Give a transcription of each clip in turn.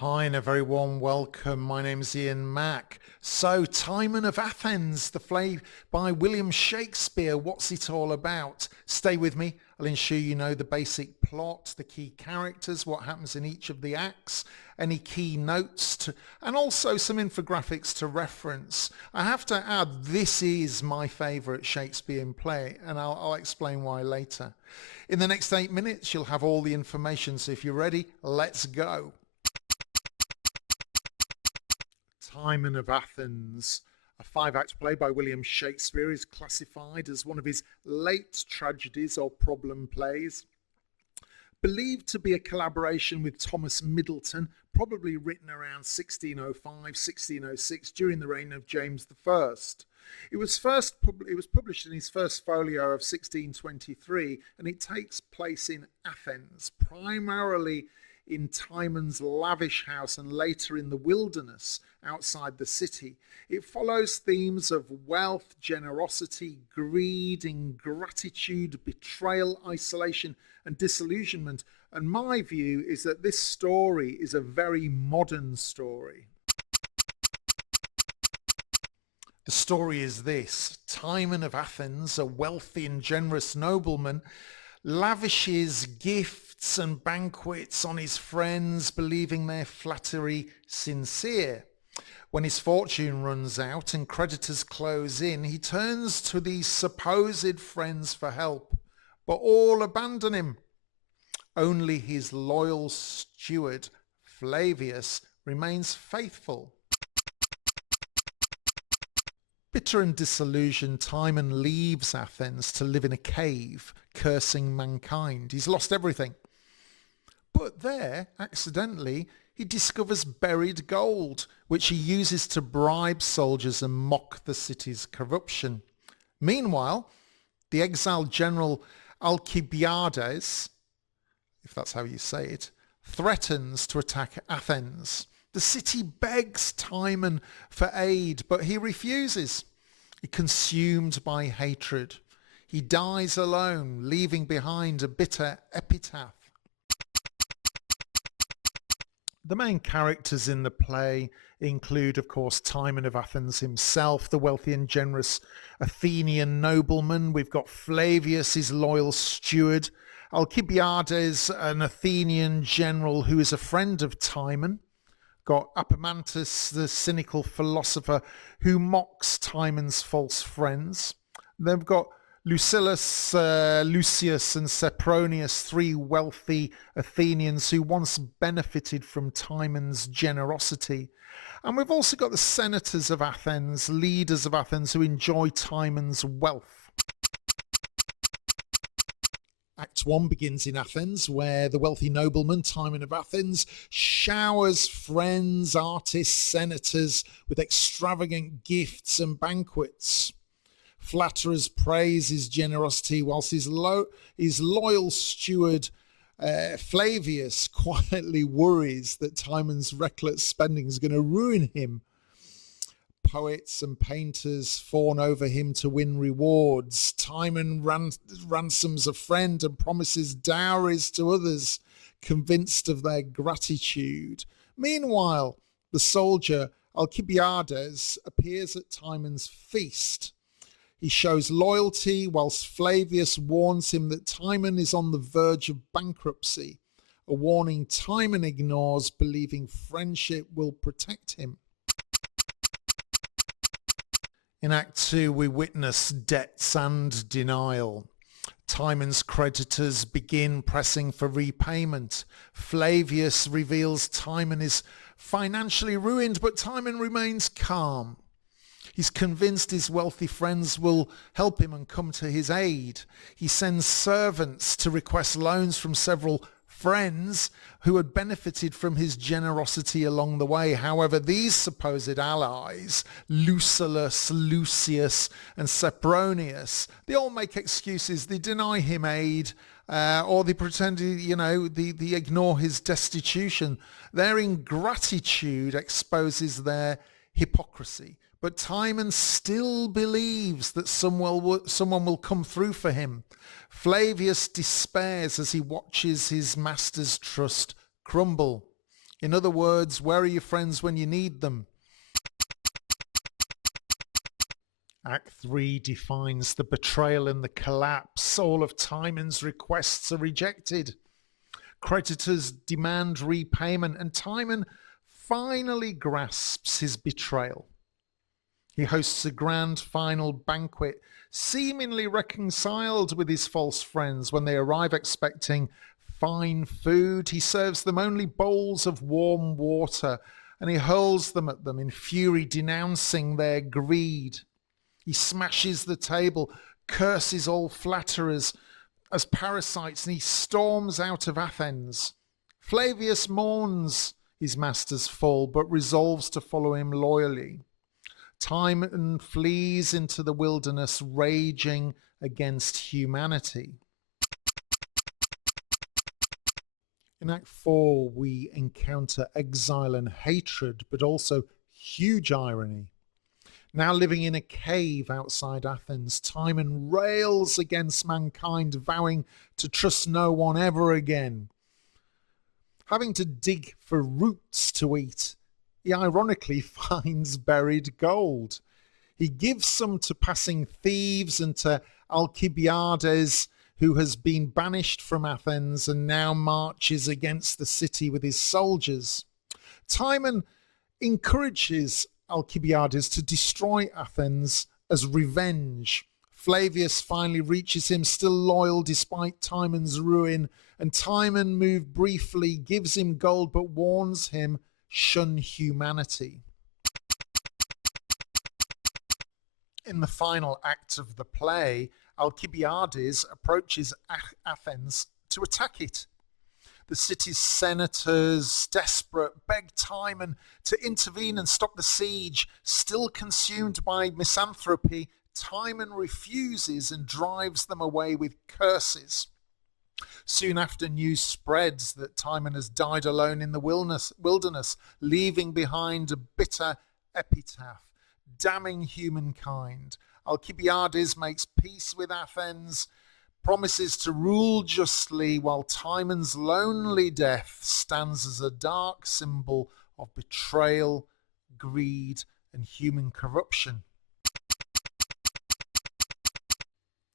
Hi and a very warm welcome. My name is Ian Mack. So, Timon of Athens, the play by William Shakespeare. What's it all about? Stay with me. I'll ensure you know the basic plot, the key characters, what happens in each of the acts, any key notes, and also some infographics to reference. I have to add, this is my favourite Shakespearean play, and I'll explain why later. In the next 8 minutes, you'll have all the information. So if you're ready, let's go. Timon of Athens, a five-act play by William Shakespeare, is classified as one of his late tragedies or problem plays. Believed to be a collaboration with Thomas Middleton, probably written around 1605-1606 during the reign of James I. It was published in his first folio of 1623, and it takes place in Athens, primarily in Timon's lavish house and later in the wilderness outside the city. It follows themes of wealth, generosity, greed, ingratitude, betrayal, isolation and disillusionment. And my view is that this story is a very modern story. The story is this: Timon of Athens, a wealthy and generous nobleman, lavishes gifts and banquets on his friends, believing their flattery sincere. When his fortune runs out and creditors close in, he turns to these supposed friends for help, but all abandon him. Only his loyal steward, Flavius, remains faithful. Bitter and disillusioned, Timon leaves Athens to live in a cave, cursing mankind. He's lost everything. But there, accidentally, he discovers buried gold, which he uses to bribe soldiers and mock the city's corruption. Meanwhile, the exiled general Alcibiades, if that's how you say it, threatens to attack Athens. The city begs Timon for aid, but he refuses. Consumed by hatred, he dies alone, leaving behind a bitter epitaph. The main characters in the play include, of course, Timon of Athens himself, the wealthy and generous Athenian nobleman. We've got Flavius, his loyal steward, Alcibiades, an Athenian general who is a friend of Timon. Got Epaminondas, the cynical philosopher who mocks Timon's false friends. They've got Lucilius, Lucius and Sempronius, three wealthy Athenians who once benefited from Timon's generosity. And we've also got the senators of Athens, leaders of Athens who enjoy Timon's wealth. Act 1 begins in Athens, where the wealthy nobleman, Timon of Athens, showers friends, artists, senators with extravagant gifts and banquets. Flatterers praise his generosity, whilst his loyal steward, Flavius, quietly worries that Timon's reckless spending is going to ruin him. Poets and painters fawn over him to win rewards. Timon ransoms a friend and promises dowries to others, convinced of their gratitude. Meanwhile, the soldier Alcibiades appears at Timon's feast. He shows loyalty, whilst Flavius warns him that Timon is on the verge of bankruptcy, a warning Timon ignores, believing friendship will protect him. In Act 2, we witness debts and denial. Timon's creditors begin pressing for repayment. Flavius reveals Timon is financially ruined, but Timon remains calm. He's convinced his wealthy friends will help him and come to his aid. He sends servants to request loans from several friends who had benefited from his generosity along the way. However, these supposed allies, Lucilius, Lucius and Sempronius, they all make excuses. They deny him aid, or they pretend, they ignore his destitution. Their ingratitude exposes their hypocrisy. But Timon still believes that someone will come through for him. Flavius despairs as he watches his master's trust crumble. In other words, where are your friends when you need them? Act 3 defines the betrayal and the collapse. All of Timon's requests are rejected. Creditors demand repayment, and Timon finally grasps his betrayal. He hosts a grand final banquet, seemingly reconciled with his false friends. When they arrive expecting fine food, he serves them only bowls of warm water, and he hurls them at them in fury, denouncing their greed. He smashes the table, curses all flatterers as parasites, and he storms out of Athens. Flavius mourns his master's fall, but resolves to follow him loyally. Timon flees into the wilderness, raging against humanity. In Act 4, we encounter exile and hatred, but also huge irony. Now living in a cave outside Athens, Timon rails against mankind, vowing to trust no one ever again. Having to dig for roots to eat, he ironically finds buried gold. He gives some to passing thieves and to Alcibiades, who has been banished from Athens and now marches against the city with his soldiers. Timon encourages Alcibiades to destroy Athens as revenge. Flavius finally reaches him, still loyal despite Timon's ruin, and Timon, moved briefly, gives him gold but warns him, shun humanity. In the final act of the play, Alcibiades approaches Athens to attack it. The city's senators, desperate, beg Timon to intervene and stop the siege. Still consumed by misanthropy, Timon refuses and drives them away with curses. Soon after, news spreads that Timon has died alone in the wilderness, leaving behind a bitter epitaph, damning humankind. Alcibiades makes peace with Athens, promises to rule justly, while Timon's lonely death stands as a dark symbol of betrayal, greed, and human corruption.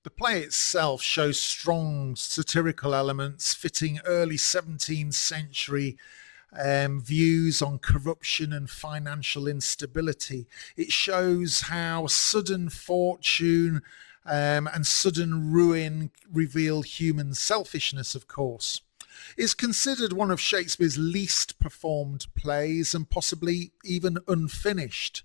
The play itself shows strong satirical elements fitting early 17th century views on corruption and financial instability. It shows how sudden fortune and sudden ruin reveal human selfishness, of course. It's considered one of Shakespeare's least performed plays and possibly even unfinished.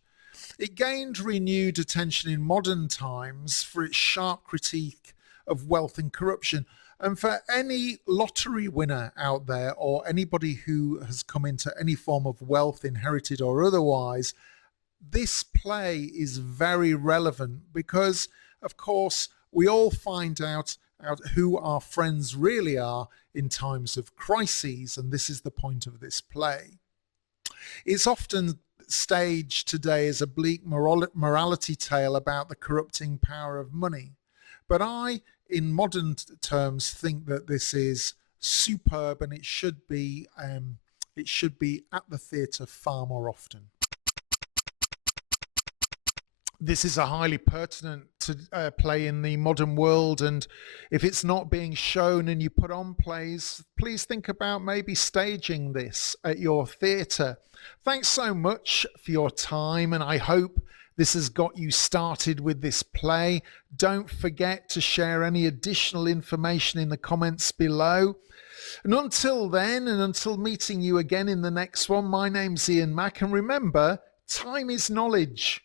It gained renewed attention in modern times for its sharp critique of wealth and corruption. And for any lottery winner out there, or anybody who has come into any form of wealth, inherited or otherwise, this play is very relevant because, of course, we all find out who our friends really are in times of crises, and this is the point of this play. It's often staged today as a bleak morality tale about the corrupting power of money. But I, in modern terms, think that this is superb, and it should be at the theatre far more often. This is a highly pertinent play in the modern world, and if it's not being shown and you put on plays, please think about maybe staging this at your theatre. Thanks so much for your time, and I hope this has got you started with this play. Don't forget to share any additional information in the comments below. And until then, and until meeting you again in the next one, my name's Ian Mack, and remember, time is knowledge.